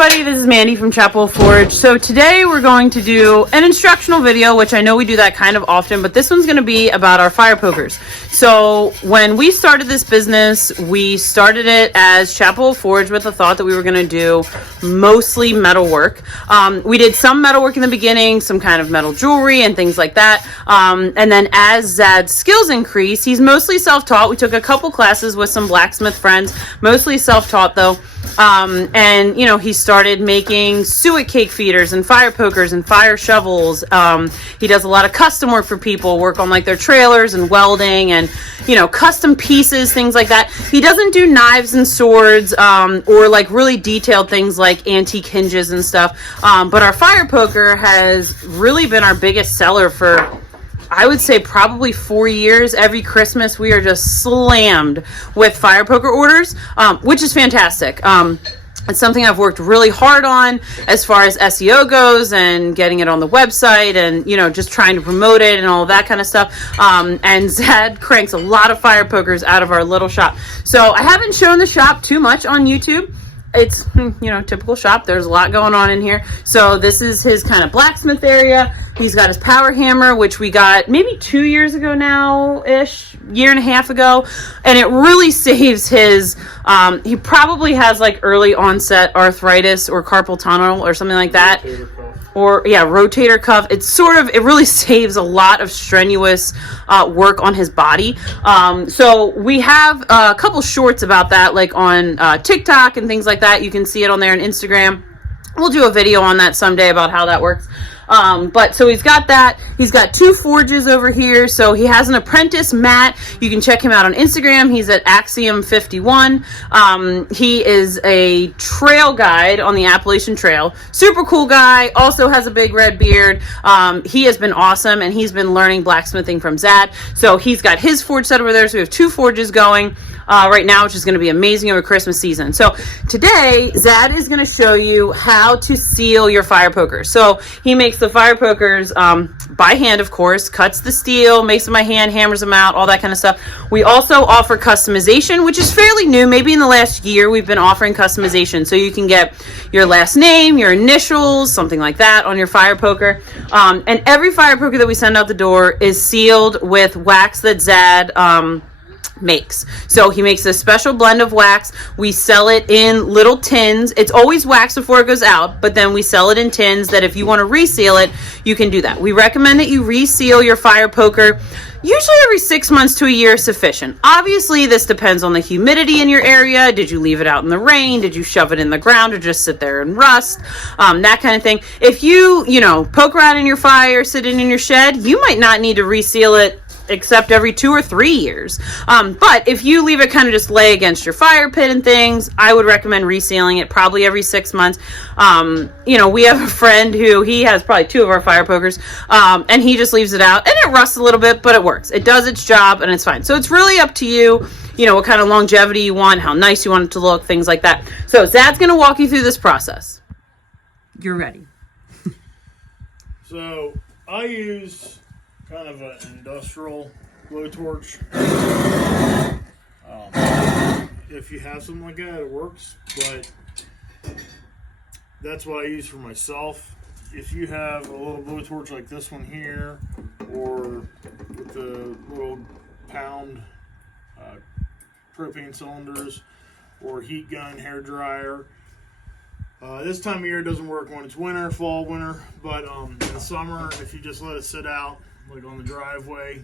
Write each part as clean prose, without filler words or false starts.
everybody, this is Mandy from Chapel Hill Forge. So today we're going to do an instructional video, which I know we do that kind of often, but this one's going to be about our fire pokers. So when we started this business, we started it as Chapel Hill Forge with the thought that we were going to do mostly metal work. We did some metal work in the beginning, some kind of metal jewelry and things like that. And then as Zad's skills increase, he's mostly self-taught. We took a couple classes with some blacksmith friends, mostly self-taught though. And you know, he started making suet cake feeders and fire pokers and fire shovels. He does a lot of custom work for people, work on like their trailers and welding and, you know, custom pieces, things like that. He doesn't do knives and swords, or like really detailed things like antique hinges and stuff. But our fire poker has really been our biggest seller for, I would say, probably 4 years. Every Christmas we are just slammed with fire poker orders, which is fantastic. It's something I've worked really hard on as far as SEO goes and getting it on the website and, you know, just trying to promote it and all that kind of stuff. And Zad cranks a lot of fire pokers out of our little shop. So I haven't shown the shop too much on YouTube. It's, you know, typical shop. There's a lot going on in here. So this is his kind of blacksmith area. He's got his power hammer, which we got maybe 2 years ago now-ish, year and a half ago. And it really saves his, he probably has like early onset arthritis or carpal tunnel or something like that. Or yeah, rotator cuff. It's sort of, it really saves a lot of strenuous work on his body. So we have a couple shorts about that, like on TikTok and things like that. You can see it on there on Instagram. We'll do a video on that someday about how that works. But so he's got that. He's got 2 forges over here. So he has an apprentice, Matt. You can check him out on Instagram. He's at Axiom51. He is a trail guide on the Appalachian Trail. Super cool guy. Also has a big red beard. He has been awesome, and he's been learning blacksmithing from Zad. So he's got his forge set over there. So we have 2 forges going right now, which is going to be amazing over Christmas season. So today, Zad is going to show you how to seal your fire pokers. So he makes the fire pokers by hand, of course, cuts the steel, makes them by hand, hammers them out, all that kind of stuff. We also offer customization, which is fairly new. Maybe in the last year, we've been offering customization. So you can get your last name, your initials, something like that on your fire poker. And every fire poker that we send out the door is sealed with wax that Zad makes. So he makes a special blend of wax. We sell it in little tins. It's always wax before it goes out, but then we sell it in tins that if you want to reseal it, you can do that. We recommend that you reseal your fire poker. Usually every 6 months to a year is sufficient. Obviously, this depends on the humidity in your area. Did you leave it out in the rain? Did you shove it in the ground or just sit there and rust? That kind of thing. If you know, poke around in your fire, sitting in your shed, you might not need to reseal it except every 2 or 3 years. But if you leave it kind of just lay against your fire pit and things, I would recommend resealing it probably every 6 months. You know, we have a friend who, he has probably 2 of our fire pokers, and he just leaves it out and it rusts a little bit, but it works. It does its job and it's fine. So it's really up to you, you know, what kind of longevity you want, how nice you want it to look, things like that. So Zad's going to walk you through this process. You're ready. So I use kind of an industrial blowtorch. If you have something like that, it works, but that's what I use for myself. If you have a little blowtorch like this one here, or with the little pound propane cylinders, or heat gun, hair dryer, this time of year it doesn't work when it's winter, fall, winter, but in the summer, if you just let it sit out, like on the driveway,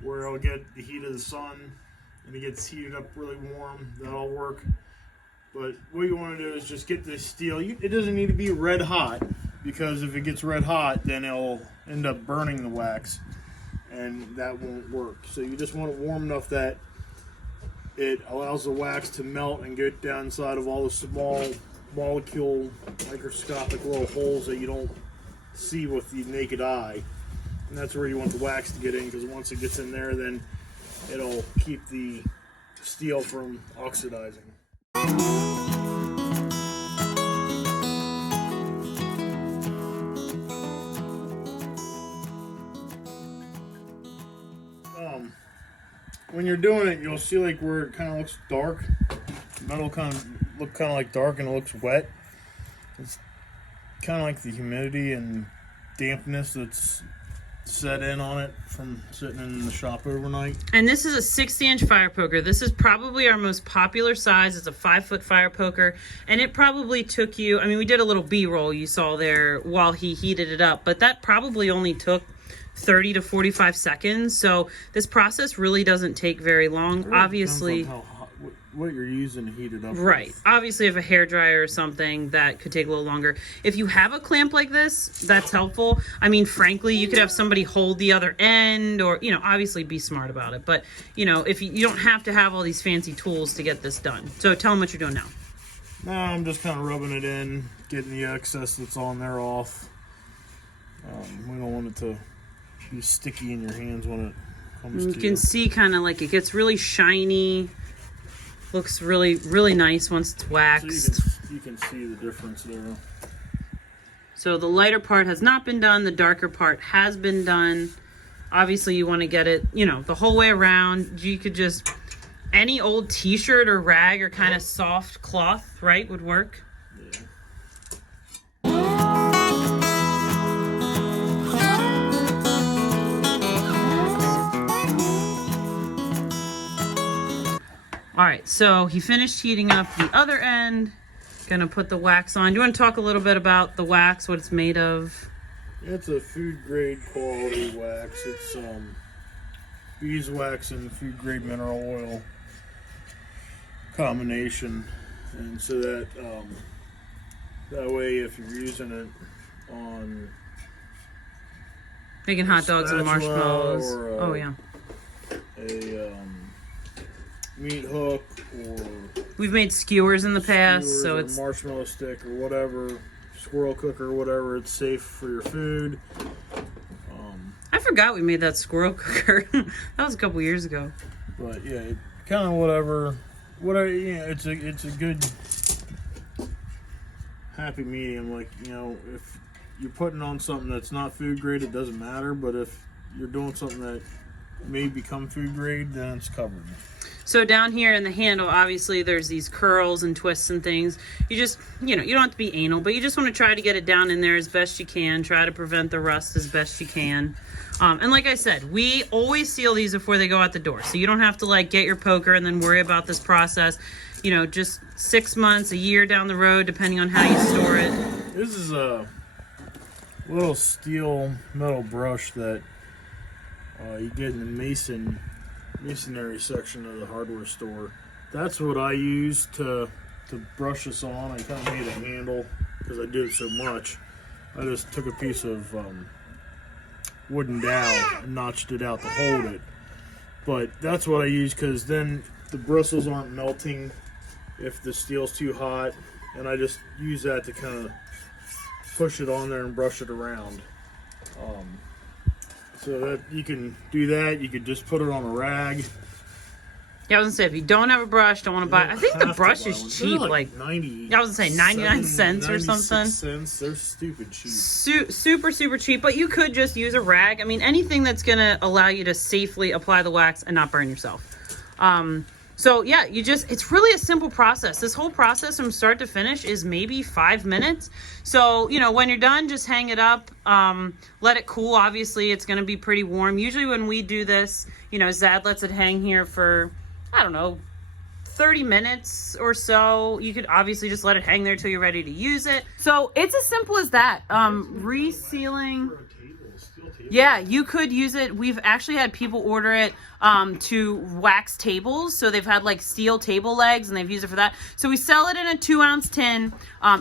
where it'll get the heat of the sun and it gets heated up really warm, that'll work. But what you want to do is just get this steel. It doesn't need to be red hot, because if it gets red hot, then it'll end up burning the wax, and that won't work. So you just want it warm enough that it allows the wax to melt and get down inside of all the small molecule, microscopic little holes that you don't see with the naked eye. And that's where you want the wax to get in, because once it gets in there, then it'll keep the steel from oxidizing. When you're doing it, you'll see like where it kind of looks dark. Metal kind of look like dark and it looks wet. It's kind of like the humidity and dampness that's set in on it from sitting in the shop overnight. And this is a 60-inch fire poker. This is probably our most popular size. It's a 5-foot fire poker, and it probably took you, I mean, we did a little B-roll you saw there while he heated it up, but that probably only took 30 to 45 seconds. So this process really doesn't take very long. It really obviously depends on how hot, what you're using to heat it up. right with. Obviously, if a hairdryer or something, that could take a little longer. If you have a clamp like this, that's helpful. I mean, frankly, you could have somebody hold the other end, or, you know, obviously be smart about it. But, you know, if you don't have to have all these fancy tools to get this done. So tell them what you're doing now. Now I'm just kind of rubbing it in, getting the excess that's on there off. We don't want it to be sticky in your hands when it comes to You can see kind of like it gets really shiny. Looks really, really nice once it's waxed. So you can see the difference there. So the lighter part has not been done. The darker part has been done. Obviously, you want to get it, you know, the whole way around. You could just, any old t-shirt or rag or kind of soft cloth, right, would work. Yeah. All right, so he finished heating up the other end. Gonna put the wax on. Do you want to talk a little bit about the wax, what it's made of? It's a food grade quality wax. It's beeswax and food grade mineral oil combination, and so that that way, if you're using it on Making hot dogs and spatula marshmallows. or Oh yeah. a meat hook, or We've made skewers in the past, skewers so or it's marshmallow stick or whatever, squirrel cooker, whatever. It's safe for your food. I forgot we made that squirrel cooker. That was a couple years ago. But yeah, it kind of whatever. Yeah, it's a good happy medium. Like, you know, if you're putting on something that's not food grade, it doesn't matter. But if you're doing something that may become food grade, then it's covered. So down here in the handle, obviously there's these curls and twists and things. You just, you know, you don't have to be anal, but you just want to try to get it down in there as best you can. Try to prevent the rust as best you can. And like I said, we always seal these before they go out the door. So you don't have to like get your poker and then worry about this process. You know, just 6 months, a year down the road, depending on how you store it. This is a little steel metal brush that you get in the masonry section of the hardware store. That's what I use to brush this on. I kind of made a handle because I do it so much. I just took a piece of wooden dowel and notched it out to hold it. But that's what I use, because then the bristles aren't melting if the steel's too hot, and I just use that to kind of push it on there and brush it around. So that you can do that. You could just put it on a rag. Yeah, I was gonna say, if you don't have a brush, don't want to buy. I think the brush is cheap, like 90. I was gonna say 99 cents or something. Cents. They're stupid cheap. Super cheap, but you could just use a rag. I mean, anything that's gonna allow you to safely apply the wax and not burn yourself. So yeah, it's really a simple process. This whole process from start to finish is maybe 5 minutes. So, you know, when you're done, just hang it up, let it cool. Obviously it's gonna be pretty warm. Usually when we do this, you know, Zad lets it hang here for, I don't know, 30 minutes or so. You could obviously just let it hang there till you're ready to use it. So it's as simple as that. Resealing. Yeah, you could use it. We've actually had people order it to wax tables. So they've had like steel table legs and they've used it for that. So we sell it in a 2-ounce tin.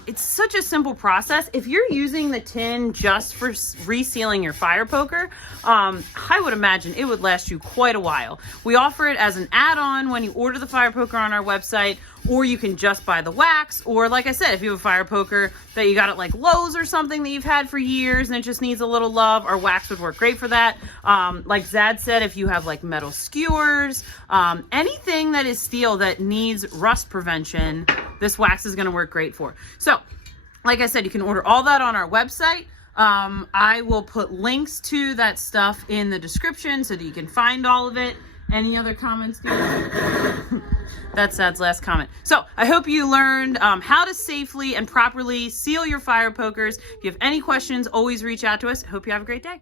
It's such a simple process. If you're using the tin just for resealing your fire poker, I would imagine it would last you quite a while. We offer it as an add-on when you order the fire poker on our website, or you can just buy the wax, or like I said, if you have a fire poker that you got at like Lowe's or something that you've had for years and it just needs a little love, our wax would work great for that. Like Zad said, if you have like metal skewers, anything that is steel that needs rust prevention, this wax is going to work great for. So like I said, you can order all that on our website. I will put links to that stuff in the description so that you can find all of it. Any other comments, Steve? That's Sad's last comment. So I hope you learned how to safely and properly seal your fire pokers. If you have any questions, always reach out to us. I hope you have a great day.